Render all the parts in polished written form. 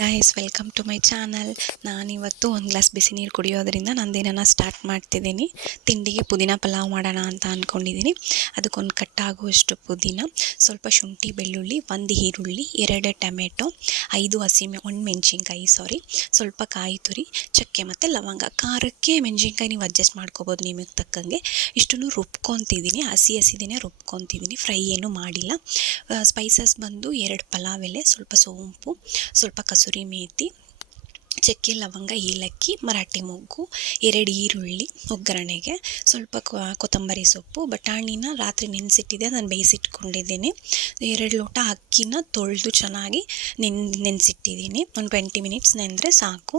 Guys, welcome to my channel. ನಾನಿವತ್ತು ಒಂದು glass ಬಿಸಿ ನೀರು ಕುಡಿಯೋದ್ರಿಂದ ನನ್ನ ದಿನನ ಸ್ಟಾರ್ಟ್ ಮಾಡ್ತಿದ್ದೀನಿ. ತಿಂಡಿಗೆ ಪುದೀನ ಪಲಾವ್ ಮಾಡೋಣ ಅಂತ ಅಂದ್ಕೊಂಡಿದ್ದೀನಿ. ಅದಕ್ಕೊಂದು ಕಟ್ಟಾಗುವಷ್ಟು ಪುದೀನ, ಸ್ವಲ್ಪ ಶುಂಠಿ ಬೆಳ್ಳುಳ್ಳಿ, ಒಂದು ಈರುಳ್ಳಿ, 2 ಟೊಮೆಟೊ, 5 ಮೆಣಸಿನ್ಕಾಯಿ, ಸ್ವಲ್ಪ ಕಾಯಿ ತುರಿ, ಚಕ್ಕೆ ಮತ್ತು ಲವಂಗ. ಖಾರಕ್ಕೆ ಮೆಣಸಿನ್ಕಾಯಿ ನೀವು ಅಡ್ಜಸ್ಟ್ ಮಾಡ್ಕೋಬೋದು ನಿಮಗೆ ತಕ್ಕಂಗೆ. ಇಷ್ಟನ್ನು ರುಬ್ಕೊತಿದ್ದೀನಿ, ಹಸಿದಿನೇ ರುಬ್ಕೊತಿದ್ದೀನಿ, ಫ್ರೈ ಏನೂ ಮಾಡಿಲ್ಲ. ಸ್ಪೈಸಸ್ ಬಂದು 2 ಪಲಾವ್ ಎಲೆ, ಸ್ವಲ್ಪ ಸೋಂಪು, ಸ್ವಲ್ಪ ಕಸೂರಿ ಮೇಥಿ, ಚಕ್ಕೆ ಲವಂಗ, ಏಲಕ್ಕಿ, ಮರಾಠಿ ಮೊಗ್ಗು, 2 ಈರುಳ್ಳಿ ಒಗ್ಗರಣೆಗೆ, ಸ್ವಲ್ಪ ಕೊತ್ತಂಬರಿ ಸೊಪ್ಪು, ಬಟಾಣಿನ ರಾತ್ರಿ ನೆನೆಸಿಟ್ಟಿದ್ದೆ, ನಾನು ಬೇಯಿಸಿಟ್ಕೊಂಡಿದ್ದೀನಿ. 2 ಲೋಟ ಅಕ್ಕಿನ ತೊಳೆದು ಚೆನ್ನಾಗಿ ನೆನೆಸಿಟ್ಟಿದ್ದೀನಿ. ಒಂದು 20 ಮಿನಿಟ್ಸ್ ನೆನೆದ್ರೆ ಸಾಕು.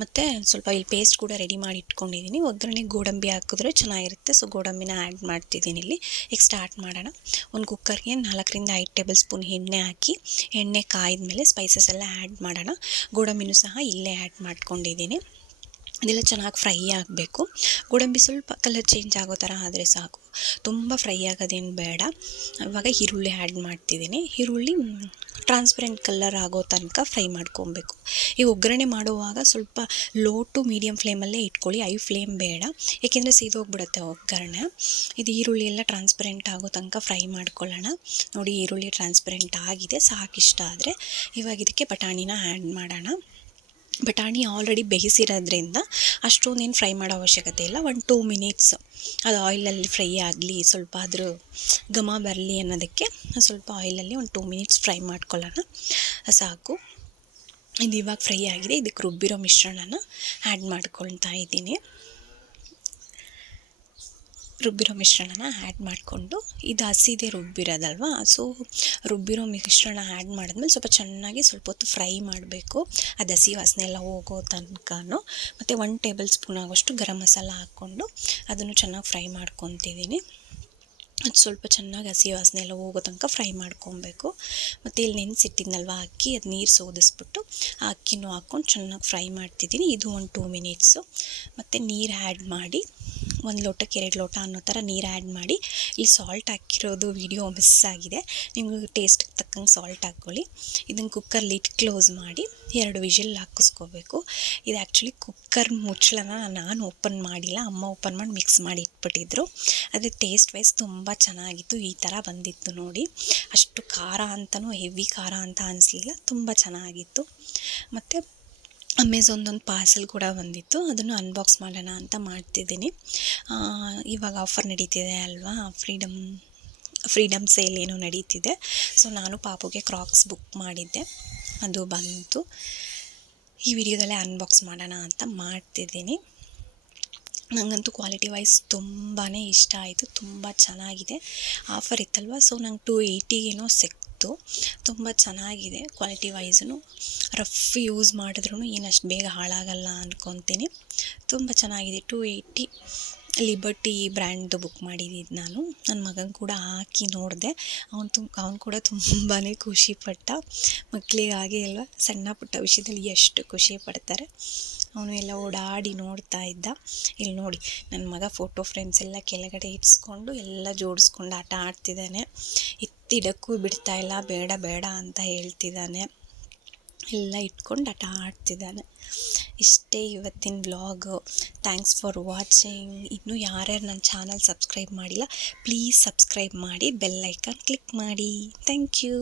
ಮತ್ತು ಸ್ವಲ್ಪ ಇಲ್ಲಿ ಪೇಸ್ಟ್ ಕೂಡ ರೆಡಿ ಮಾಡಿ ಇಟ್ಕೊಂಡಿದ್ದೀನಿ. ಒಗ್ಗರಣೆಗೆ ಗೋಡಂಬಿ ಹಾಕಿದ್ರೆ ಚೆನ್ನಾಗಿರುತ್ತೆ, ಸೊ ಗೋಡಂಬಿನ ಆ್ಯಡ್ ಮಾಡ್ತಿದ್ದೀನಿ ಇಲ್ಲಿ. ಈಗ ಸ್ಟಾರ್ಟ್ ಮಾಡೋಣ. ಒಂದು ಕುಕ್ಕರ್ಗೆ 4 ರಿಂದ 5 ಟೇಬಲ್ ಸ್ಪೂನ್ ಎಣ್ಣೆ ಹಾಕಿ, ಎಣ್ಣೆ ಕಾಯ್ದ ಮೇಲೆ ಸ್ಪೈಸಸ್ ಎಲ್ಲ ಆ್ಯಡ್ ಮಾಡೋಣ. ಗೋಡಂಬಿನೂ ಸಹ ಇಲ್ಲೇ ಆ್ಯಡ್ ಮಾಡ್ಕೊಂಡಿದ್ದೀನಿ. ಇದೆಲ್ಲ ಚೆನ್ನಾಗಿ ಫ್ರೈ ಆಗಬೇಕು. ಗೋಡಂಬಿ ಸ್ವಲ್ಪ ಕಲರ್ ಚೇಂಜ್ ಆಗೋ ಥರ ಆದರೆ ಸಾಕು, ತುಂಬ ಫ್ರೈ ಆಗೋದೇನು ಬೇಡ. ಇವಾಗ ಈರುಳ್ಳಿ ಆ್ಯಡ್ ಮಾಡ್ತಿದ್ದೀನಿ. ಈರುಳ್ಳಿ ಟ್ರಾನ್ಸ್ಪರೆಂಟ್ ಕಲರ್ ಆಗೋ ತನಕ ಫ್ರೈ ಮಾಡ್ಕೊಬೇಕು. ಈ ಒಗ್ಗರಣೆ ಮಾಡುವಾಗ ಸ್ವಲ್ಪ ಲೋ ಟು ಮೀಡಿಯಮ್ ಫ್ಲೇಮಲ್ಲೇ ಇಟ್ಕೊಳ್ಳಿ, ಹೈ ಫ್ಲೇಮ್ ಬೇಡ, ಏಕೆಂದರೆ ಸೀದೋಗ್ಬಿಡುತ್ತೆ ಒಗ್ಗರಣೆ. ಇದು ಈರುಳ್ಳಿ ಎಲ್ಲ ಟ್ರಾನ್ಸ್ಪರೆಂಟ್ ಆಗೋ ತನಕ ಫ್ರೈ ಮಾಡ್ಕೊಳ್ಳೋಣ. ನೋಡಿ, ಈರುಳ್ಳಿ ಟ್ರಾನ್ಸ್ಪರೆಂಟ್ ಆಗಿದೆ, ಸಾಕಿಷ್ಟ ಆದರೆ ಇವಾಗ ಇದಕ್ಕೆ ಬಟಾಣಿನ ಆ್ಯಡ್ ಮಾಡೋಣ. ಬಟಾಣಿ ಆಲ್ರೆಡಿ ಬೇಯಿಸಿರೋದ್ರಿಂದ ಅಷ್ಟೊಂದೇನು ಫ್ರೈ ಮಾಡೋ ಅವಶ್ಯಕತೆ ಇಲ್ಲ. 1-2 ಮಿನಿಟ್ಸ್ ಅದು ಆಯಿಲಲ್ಲಿ ಫ್ರೈ ಆಗಲಿ, ಸ್ವಲ್ಪ ಅದ್ರ ಘಮ ಬರಲಿ ಅನ್ನೋದಕ್ಕೆ ಸ್ವಲ್ಪ ಆಯಿಲಲ್ಲಿ 1-2 ಮಿನಿಟ್ಸ್ ಫ್ರೈ ಮಾಡ್ಕೊಳ್ಳೋಣ, ಸಾಕು. ಇದು ಇವಾಗ ಫ್ರೈ ಆಗಿದೆ. ಇದಕ್ಕೆ ರುಬ್ಬಿರೋ ಮಿಶ್ರಣನ ಆ್ಯಡ್ ಮಾಡ್ಕೊಳ್ತಾ ಇದ್ದೀನಿ. ರುಬ್ಬಿರೋ ಮಿಶ್ರಣನ ಆ್ಯಡ್ ಮಾಡಿಕೊಂಡು, ಇದು ಹಸಿದೆ ರುಬ್ಬಿರೋದಲ್ವ, ಸೊ ರುಬ್ಬಿರೋ ಮಿಶ್ರಣ ಆ್ಯಡ್ ಮಾಡಿದ್ಮೇಲೆ ಸ್ವಲ್ಪ ಚೆನ್ನಾಗಿ ಸ್ವಲ್ಪ ಹೊತ್ತು ಫ್ರೈ ಮಾಡಬೇಕು, ಅದು ಹಸಿ ವಾಸನೆ ಎಲ್ಲ ಹೋಗೋ ತನಕನೂ. ಮತ್ತು 1 ಟೇಬಲ್ ಸ್ಪೂನ್ ಆಗೋಷ್ಟು ಗರಂ ಮಸಾಲ ಹಾಕ್ಕೊಂಡು ಅದನ್ನು ಚೆನ್ನಾಗಿ ಫ್ರೈ ಮಾಡ್ಕೊತಿದ್ದೀನಿ. ಅದು ಸ್ವಲ್ಪ ಚೆನ್ನಾಗಿ ಹಸಿ ವಾಸನೆ ಎಲ್ಲ ಹೋಗೋ ತನಕ ಫ್ರೈ ಮಾಡ್ಕೊಬೇಕು. ಮತ್ತು ಇಲ್ಲಿ ನೆನೆಸಿಟ್ಟಿದ್ನಲ್ವ ಅಕ್ಕಿ, ಅದು ನೀರು ಸೋದಿಸ್ಬಿಟ್ಟು ಆ ಅಕ್ಕಿನೂ ಹಾಕ್ಕೊಂಡು ಚೆನ್ನಾಗಿ ಫ್ರೈ ಮಾಡ್ತಿದ್ದೀನಿ. ಇದು 1-2 ಮಿನಿಟ್ಸು. ಮತ್ತು ನೀರು ಆ್ಯಡ್ ಮಾಡಿ, 1 ಲೋಟಕ್ಕೆ 2 ಲೋಟ ಅನ್ನೋ ಥರ ನೀರು ಆ್ಯಡ್ ಮಾಡಿ. ಇಲ್ಲಿ ಸಾಲ್ಟ್ ಹಾಕಿರೋದು ವಿಡಿಯೋ ಮಿಸ್ ಆಗಿದೆ, ನಿಮಗೆ ಟೇಸ್ಟಿಗೆ ತಕ್ಕಂಗೆ ಸಾಲ್ಟ್ ಹಾಕ್ಕೊಳ್ಳಿ. ಇದನ್ನು ಕುಕ್ಕರ್ ಲಿಡ್ ಕ್ಲೋಸ್ ಮಾಡಿ 2 ವಿಷಲ್ ಹಾಕಿಸ್ಕೋಬೇಕು. ಇದು ಆ್ಯಕ್ಚುಲಿ ಕುಕ್ಕರ್ ಮುಚ್ಚಳನ ನಾನು ಓಪನ್ ಮಾಡಿಲ್ಲ, ಅಮ್ಮ ಓಪನ್ ಮಾಡಿ ಮಿಕ್ಸ್ ಮಾಡಿ ಇಟ್ಬಿಟ್ಟಿದ್ರು. ಆದರೆ ಟೇಸ್ಟ್ ವೈಸ್ ತುಂಬ ಚೆನ್ನಾಗಿತ್ತು. ಈ ಥರ ಬಂದಿತ್ತು ನೋಡಿ, ಅಷ್ಟು ಖಾರ ಅಂತಲೂ ಹೆವಿ ಖಾರ ಅಂತ ಅನಿಸ್ಲಿಲ್ಲ, ತುಂಬ ಚೆನ್ನಾಗಿತ್ತು. ಮತ್ತು ಅಮೆಝಾನ್ದೊಂದು ಪಾರ್ಸೆಲ್ ಕೂಡ ಬಂದಿತ್ತು, ಅದನ್ನು ಅನ್ಬಾಕ್ಸ್ ಮಾಡೋಣ ಅಂತ ಮಾಡ್ತಿದ್ದೀನಿ. ಇವಾಗ ಆಫರ್ ನಡೀತಿದೆ ಅಲ್ವಾ, ಫ್ರೀಡಮ್ ಸೇಲ್ ಏನೋ ನಡೀತಿದೆ. ಸೊ ನಾನು ಪಾಪುಗೆ ಕ್ರಾಕ್ಸ್ ಬುಕ್ ಮಾಡಿದ್ದೆ, ಅದು ಬಂತು. ಈ ವಿಡಿಯೋದಲ್ಲೇ ಅನ್ಬಾಕ್ಸ್ ಮಾಡೋಣ ಅಂತ ಮಾಡ್ತಿದ್ದೀನಿ. ನನಗಂತೂ ಕ್ವಾಲಿಟಿ ವೈಸ್ ತುಂಬಾ ಇಷ್ಟ ಆಯಿತು, ತುಂಬ ಚೆನ್ನಾಗಿದೆ. ಆಫರ್ ಇತ್ತಲ್ವ, ಸೊ ನಂಗೆ 280 ಏನೋ ಸಿಕ್ತು. ತುಂಬ ಚೆನ್ನಾಗಿದೆ ಕ್ವಾಲಿಟಿ ವೈಸು. ರಫ್ ಯೂಸ್ ಮಾಡಿದ್ರೂ ಏನಷ್ಟು ಬೇಗ ಹಾಳಾಗಲ್ಲ ಅಂದ್ಕೊತೀನಿ. ತುಂಬ ಚೆನ್ನಾಗಿದೆ. 280 ಲಿಬರ್ಟಿ ಬ್ರ್ಯಾಂಡ್ದು ಬುಕ್ ಮಾಡಿದ್ದು ನಾನು. ನನ್ನ ಮಗನ ಕೂಡ ಹಾಕಿ ನೋಡಿದೆ, ಅವನು ಕೂಡ ತುಂಬಾ ಖುಷಿಪಟ್ಟ. ಮಕ್ಕಳಿಗಾಗಿ ಅಲ್ವ, ಸಣ್ಣ ಪುಟ್ಟ ವಿಷಯದಲ್ಲಿ ಎಷ್ಟು ಖುಷಿ ಪಡ್ತಾರೆ. ಅವನು ಎಲ್ಲ ಓಡಾಡಿ ನೋಡ್ತಾ ಇದ್ದ. ಇಲ್ಲಿ ನೋಡಿ, ನನ್ನ ಮಗ ಫೋಟೋ ಫ್ರೇಮ್ಸ್ ಎಲ್ಲ ಕೆಳಗಡೆ ಇಟ್ಸ್ಕೊಂಡು ಎಲ್ಲ ಜೋಡಿಸ್ಕೊಂಡು ಆಟ ಆಡ್ತಿದ್ದಾನೆ. ಎತ್ತಿಡಕ್ಕೂ ಬಿಡ್ತಾಯಿಲ್ಲ, ಬೇಡ ಬೇಡ ಅಂತ ಹೇಳ್ತಿದ್ದಾನೆ. ಎಲ್ಲ ಇಟ್ಕೊಂಡು ಆಟ ಆಡ್ತಿದ್ದಾನೆ. ಇಷ್ಟೇ ಇವತ್ತಿನ ವ್ಲಾಗು. Thanks for watching. ಇನ್ನೂ ಯಾರ್ಯಾರು ನನ್ನ ಚಾನಲ್ ಸಬ್ಸ್ಕ್ರೈಬ್ ಮಾಡಿಲ್ಲ, ಪ್ಲೀಸ್ ಸಬ್ಸ್ಕ್ರೈಬ್ ಮಾಡಿ, ಬೆಲ್ ಐಕಾನ್ ಕ್ಲಿಕ್ ಮಾಡಿ. Thank you.